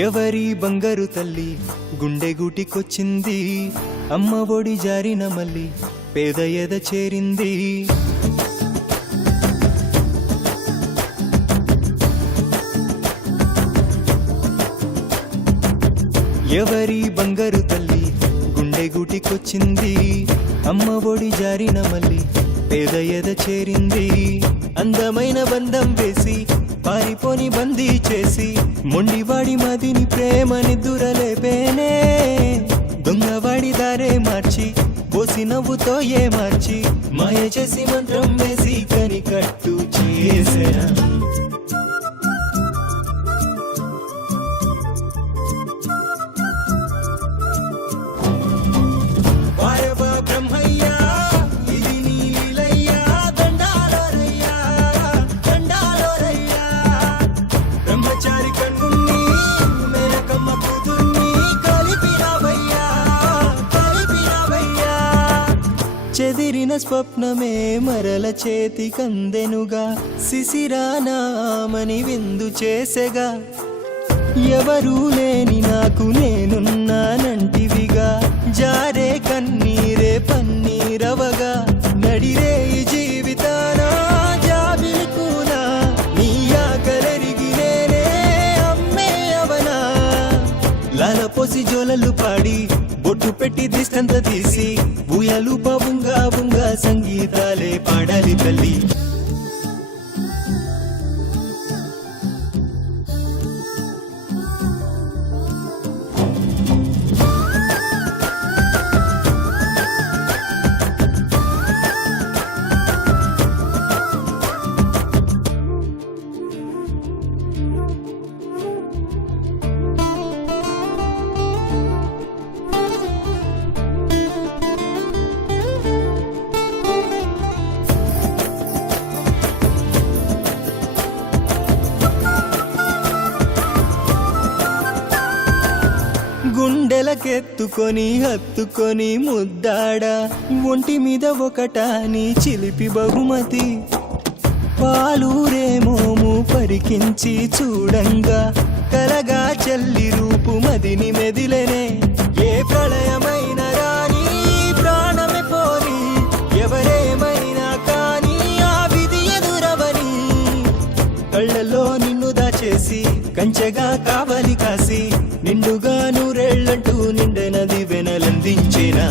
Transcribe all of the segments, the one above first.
ఎవరి బంగారు తల్లి గుండె గూటికొచ్చింది, అమ్మ ఒడి జారిన మళ్ళీ పేద ఎద చేరింది. ఎవరి బంగారు తల్లి గుండె గూటికొచ్చింది, అమ్మ ఒడి జారిన మళ్ళీ పేద ఎద చేరింది. అందమైన బంధం వేసి పారిపోని బందీ చేసి మొండివాడి మదిని ప్రేమని దురలేపేనే. దొంగవాడి దారే మార్చి పోసి నవ్వుతో ఏ మార్చి మాయ చేసి మంత్రం వేసి కనికట్టు చేసేనా. చెదిరిన స్వప్నమే మరల చేతి కందెనుగా, శిశిరానామని విందు చేసెగా. ఎవరూ లేని నాకు నేనున్నానంటివిగా, జారే కన్నీరే పన్నీరవగా. నడిరే ఈ జీవితాన జాబిలి కూనా, నీ ఆకలరిగి నేనే అమ్మే అవనా. లాలపోసి జోలలు పాడి బొట్టు పెట్టి దిష్టంత తీసి ఊయలు బుంగా బుంగా సంగీతాలే పాడాలి తల్లి. గుండెలకెత్తుకొని హత్తుకొని ముద్దాడా, ఒంటి మీద ఒకటాని చిలిపి బహుమతి. పాలూరేమోము పరికించి చూడంగా, కలగా చెల్లి రూపు మదిని మెదిలనే. ఏ ప్రళయమైన రాని ప్రాణమే పోని, ఎవరేమైనా కానీ ఆ విధి ఎదురవని. కళ్ళలో నిన్ను దాచేసి కంచెగా కావలి కాసి, నిండుగా నూరేళ్లంటూ నిండెనది వెనలందించేనా.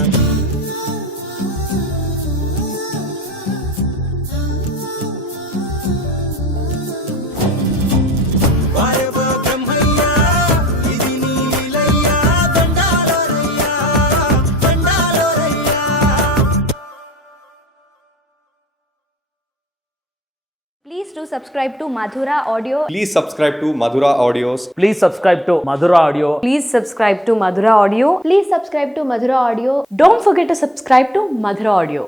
Please do subscribe to Madhura Audio. Please subscribe to Madhura Audios. Please subscribe to Madhura Audio. Please subscribe to Madhura Audio. Please subscribe to Madhura Audio. Don't forget to subscribe to Madhura Audio.